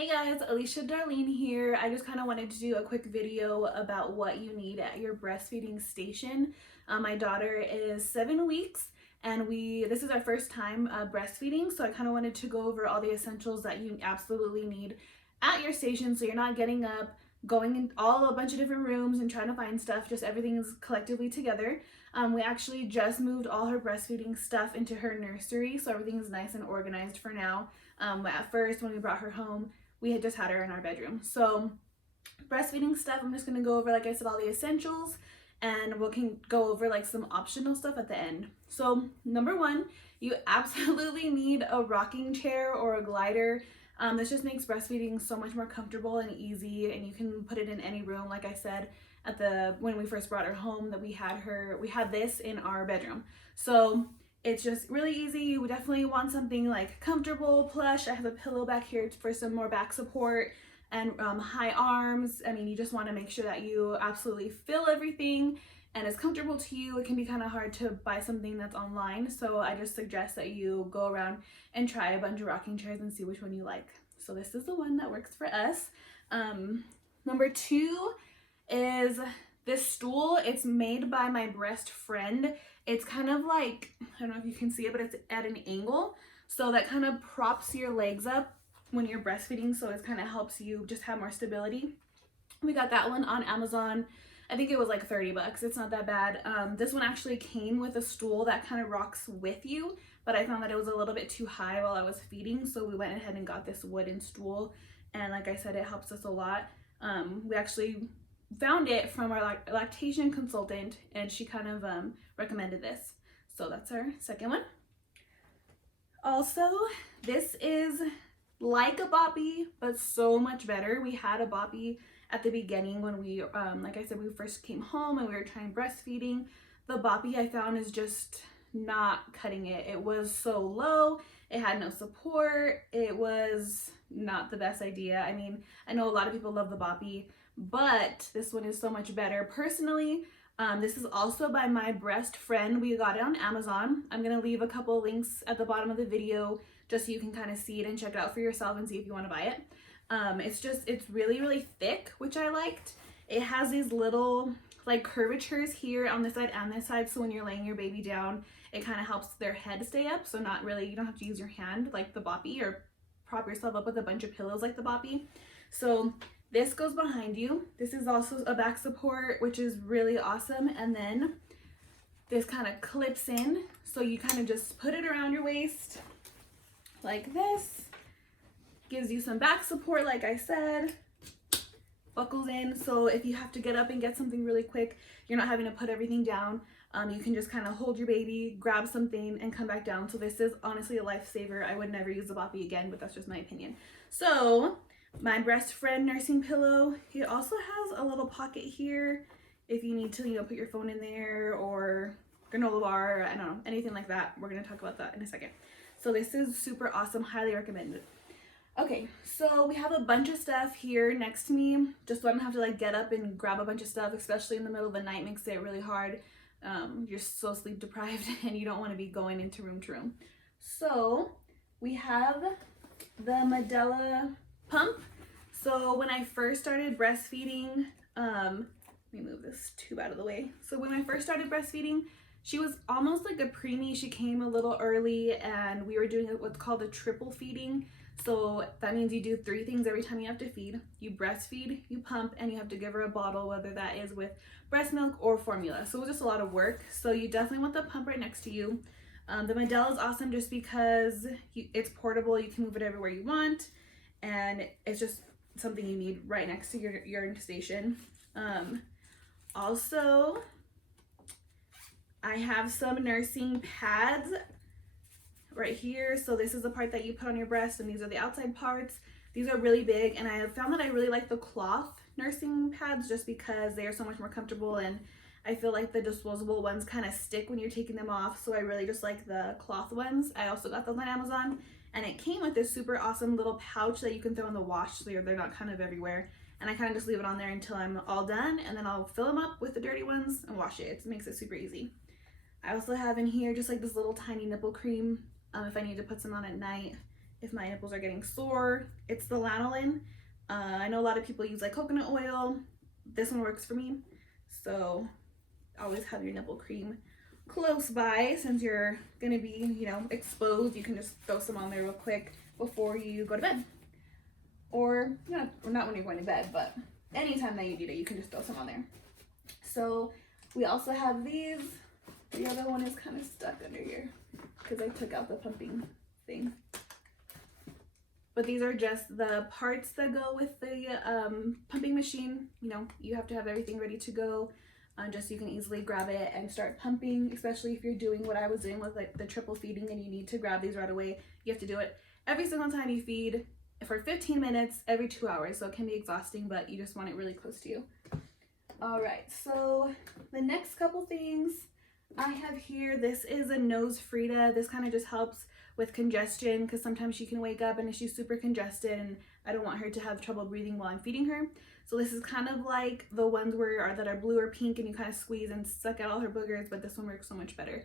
Hey guys, Alicia Darlene here. I just kind of wanted to do a quick video about what you need at your breastfeeding station. My daughter is 7 weeks and this is our first time breastfeeding, so I kind of wanted to go over all the essentials that you absolutely need at your station so you're not getting up, going in a bunch of different rooms and trying to find stuff. Just everything is collectively together. We actually just moved all her breastfeeding stuff into her nursery, so everything is nice and organized for now. At first, when we brought her home, we had just had her in our bedroom. So breastfeeding stuff, I'm just gonna go over, like I said, all the essentials, and we can go over like some optional stuff at the end. So number one, you absolutely need a rocking chair or a glider. This just makes breastfeeding so much more comfortable and easy, and you can put it in any room. Like I said, when we first brought her home, we had this in our bedroom. So it's just really easy. You definitely want something like comfortable, plush. I have a pillow back here for some more back support and high arms. I mean, you just want to make sure that you absolutely feel everything and it's comfortable to you. It can be kind of hard to buy something that's online, so I just suggest that you go around and try a bunch of rocking chairs and see which one you like. So this is the one that works for us. Number two is this stool. It's made by My Breastfriend. It's kind of like, I don't know if you can see it, but it's at an angle, so that kind of props your legs up when you're breastfeeding, so it kind of helps you just have more stability. We got that one on Amazon. I think it was like 30 bucks. It's not that bad. This one actually came with a stool that kind of rocks with you, but I found that it was a little bit too high while I was feeding, so we went ahead and got this wooden stool, and like I said, it helps us a lot. We actually found it from our lactation consultant, and she kind of recommended this. So that's our second one. Also, this is like a Boppy, but so much better. We had a Boppy at the beginning when we, like I said, we first came home and we were trying breastfeeding. The Boppy I found is just not cutting it. It was so low. It had no support. It was not the best idea. I mean, I know a lot of people love the Boppy, but this one is so much better. Personally, this is also by My Breastfriend. We got it on Amazon. I'm gonna leave a couple links at the bottom of the video just so you can kind of see it and check it out for yourself and see if you want to buy it. It's really, really thick, which I liked. It has these little like curvatures here on this side and this side, so when you're laying your baby down, it kind of helps their head stay up, so not really, you don't have to use your hand like the Boppy or prop yourself up with a bunch of pillows like the Boppy. So this goes behind you. This is also a back support, which is really awesome. And then this kind of clips in, so you kind of just put it around your waist like this. Gives you some back support, like I said. Buckles in, so if you have to get up and get something really quick, you're not having to put everything down. You can just kind of hold your baby, grab something, and come back down. So this is honestly a lifesaver. I would never use the Boppy again, but that's just my opinion. So My Breastfriend Nursing Pillow. It also has a little pocket here if you need to, put your phone in there, or granola bar, I don't know, anything like that. We're gonna talk about that in a second. So this is super awesome, highly recommended. Okay, so we have a bunch of stuff here next to me, just so I don't have to like get up and grab a bunch of stuff, especially in the middle of the night. Makes it really hard. You're so sleep deprived and you don't want to be going into room to room. So we have the Medela pump. So when I first started breastfeeding, let me move this tube out of the way. So when I first started breastfeeding, she was almost like a preemie. She came a little early, and we were doing what's called a triple feeding. So that means you do 3 things every time you have to feed. You breastfeed, you pump, and you have to give her a bottle, whether that is with breast milk or formula. So it was just a lot of work. So you definitely want the pump right next to you. The Medela is awesome just because it's portable. You can move it everywhere you want, and it's just something you need right next to your station. Also, I have some nursing pads right here. So this is the part that you put on your breast, and these are the outside parts. These are really big, and I have found that I really like the cloth nursing pads just because they are so much more comfortable, and I feel like the disposable ones kind of stick when you're taking them off, so I really just like the cloth ones. I also got those on Amazon, and it came with this super awesome little pouch that you can throw in the wash, so they're not kind of everywhere, and I kind of just leave it on there until I'm all done, and then I'll fill them up with the dirty ones and wash it. It makes it super easy. I also have in here just like this little tiny nipple cream if I need to put some on at night. if my nipples are getting sore. It's the lanolin. I know a lot of people use like coconut oil. This one works for me. So always have your nipple cream close by, since you're gonna be, you know, exposed. You can just throw some on there real quick before you go to bed. Or not when you're going to bed, but anytime that you need it, you can just throw some on there. So we also have these. The other one is kind of stuck under here because I took out the pumping thing. But these are just the parts that go with the pumping machine. You know, you have to have everything ready to go, just so you can easily grab it and start pumping, especially if you're doing what I was doing with like the triple feeding and you need to grab these right away. You have to do it every single time you feed for 15 minutes every 2 hours. So it can be exhausting, but you just want it really close to you. All right, so the next couple things I have here, this is a nose Frida. This kind of just helps with congestion, because sometimes she can wake up and she's super congested and I don't want her to have trouble breathing while I'm feeding her. So this is kind of like the ones that are blue or pink and you kind of squeeze and suck out all her boogers, but this one works so much better.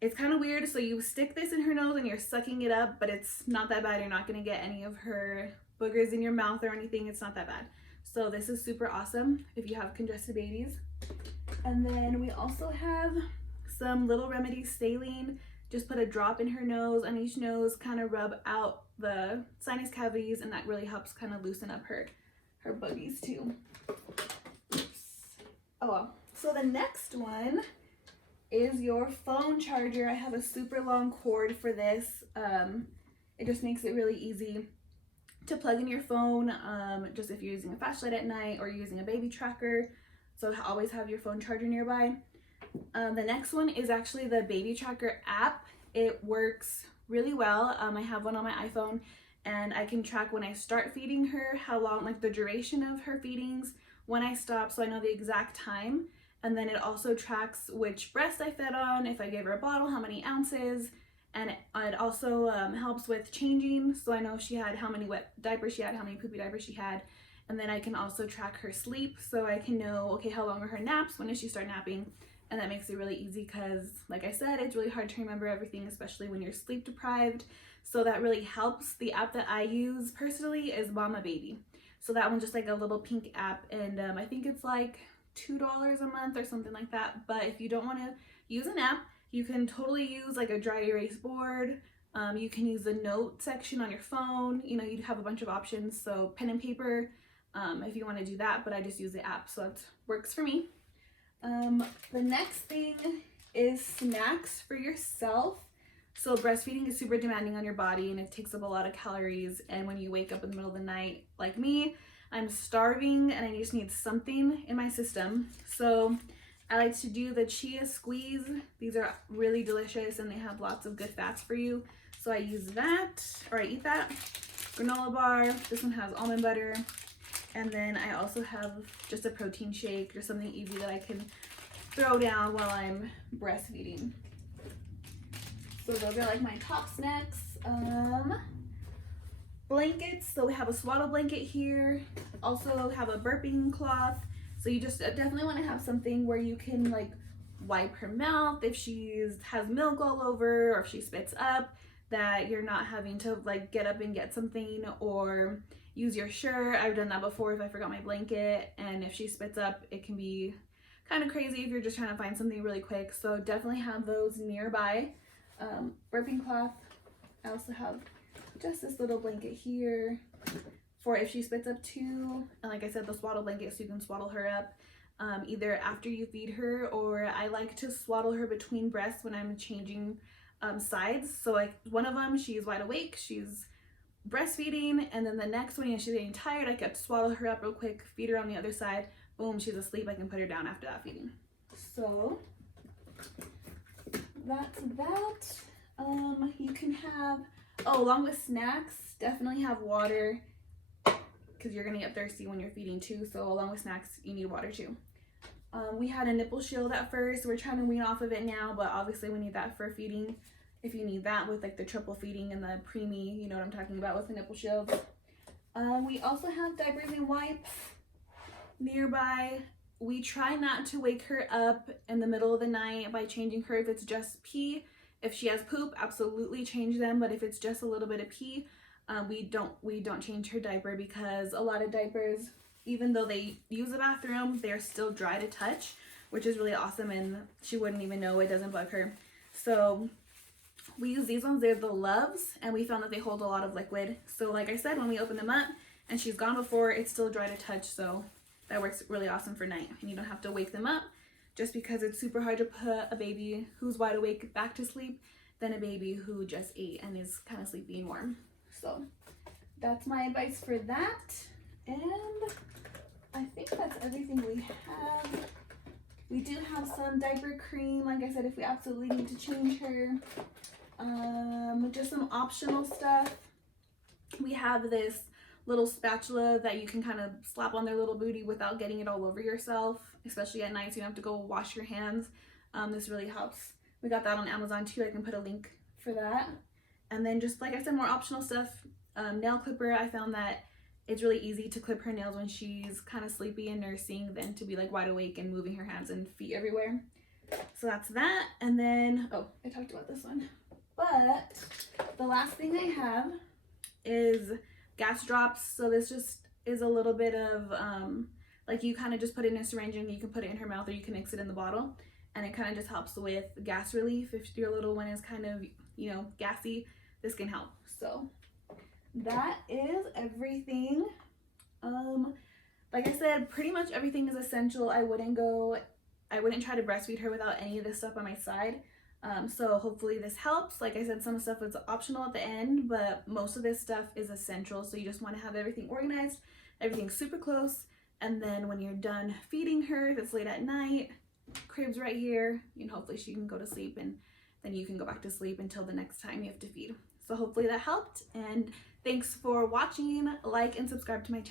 It's kind of weird. So you stick this in her nose and you're sucking it up, but it's not that bad. You're not going to get any of her boogers in your mouth or anything. It's not that bad. So this is super awesome if you have congested babies. And then we also have some Little Remedies saline. Just put a drop in her nose, on each nose, kind of rub out the sinus cavities, and that really helps kind of loosen up her boogies too. Oops. Oh well. So the next one is your phone charger. I have a super long cord for this. It just makes it really easy to plug in your phone, just if you're using a flashlight at night or you're using a baby tracker. So always have your phone charger nearby. The next one is actually the baby tracker app. It works really well. I have one on my iPhone, and I can track when I start feeding her, how long, like the duration of her feedings, when I stop, so I know the exact time. And then it also tracks which breast I fed on, if I gave her a bottle, how many ounces. And it also helps with changing, so I know if she had how many wet diapers she had, how many poopy diapers she had. And then I can also track her sleep, so I can know, okay, how long are her naps, when does she start napping. And that makes it really easy because, like I said, it's really hard to remember everything, especially when you're sleep deprived. So that really helps. The app that I use personally is Mama Baby. So that one's just like a little pink app, and I think it's like $2 a month or something like that. But if you don't want to use an app, you can totally use like a dry erase board. You can use the note section on your phone. You know, you have a bunch of options. So pen and paper, if you want to do that, but I just use the app, so that works for me. The next thing is snacks for yourself. So breastfeeding is super demanding on your body and it takes up a lot of calories, and when you wake up in the middle of the night like me, I'm starving and I just need something in my system. So I like to do the chia squeeze. These are really delicious and they have lots of good fats for you. So I use that, or I eat that. Granola bar, this one has almond butter. And then I also have just a protein shake or something easy that I can throw down while I'm breastfeeding. So those are like my top snacks. Blankets, so we have a swaddle blanket here. Also have a burping cloth. So you just definitely want to have something where you can like wipe her mouth if she has milk all over, or if she spits up, that you're not having to like get up and get something or use your shirt. I've done that before if I forgot my blanket, and if she spits up, it can be kind of crazy if you're just trying to find something really quick. So definitely have those nearby. Burping cloth. I also have just this little blanket here for if she spits up too. And like I said, the swaddle blanket, so you can swaddle her up either after you feed her, or I like to swaddle her between breasts when I'm changing sides. So like one of them, she's wide awake, she's breastfeeding, and then the next one, she's getting tired, I could swaddle her up real quick, feed her on the other side, boom, she's asleep, I can put her down after that feeding. So that's that. You can have, along with snacks, definitely have water, because you're gonna get thirsty when you're feeding too. So along with snacks, you need water too. We had a nipple shield at first. We're trying to wean off of it now, but obviously we need that for feeding. If you need that with like the triple feeding and the preemie, you know what I'm talking about with the nipple shield. We also have diapers and wipes nearby. We try not to wake her up in the middle of the night by changing her if it's just pee. If she has poop, absolutely change them, but if it's just a little bit of pee, we don't change her diaper, because a lot of diapers, even though they use the bathroom, they're still dry to touch, which is really awesome, and she wouldn't even know. It doesn't bug her. So we use these ones. They're the Loves, and we found that they hold a lot of liquid. So like I said, when we open them up and she's gone before, it's still dry to touch, so that works really awesome for night, and you don't have to wake them up, just because it's super hard to put a baby who's wide awake back to sleep than a baby who just ate and is kind of sleepy and warm. So that's my advice for that. And I think that's everything we have. We do have some diaper cream, like I said, if we absolutely need to change her. Just some optional stuff. We have this little spatula that you can kind of slap on their little booty without getting it all over yourself, especially at night, so you don't have to go wash your hands. This really helps. We got that on Amazon too. I can put a link for that. And then just like I said, more optional stuff. Nail clipper. I found that it's really easy to clip her nails when she's kind of sleepy and nursing than to be like wide awake and moving her hands and feet everywhere. So that's that. And then, oh, I talked about this one. But the last thing I have is gas drops. So this just is a little bit of, like you kind of just put it in a syringe and you can put it in her mouth, or you can mix it in the bottle. And it kind of just helps with gas relief. If your little one is kind of, you know, gassy, this can help. So that is everything. Like I said, pretty much everything is essential. I wouldn't try to breastfeed her without any of this stuff on my side. So hopefully this helps. Like I said, some stuff is optional at the end, but most of this stuff is essential. So you just want to have everything organized, everything super close. And then when you're done feeding her, if it's late at night, crib's right here, and hopefully she can go to sleep, and then you can go back to sleep until the next time you have to feed. So hopefully that helped, and thanks for watching. Like and subscribe to my channel.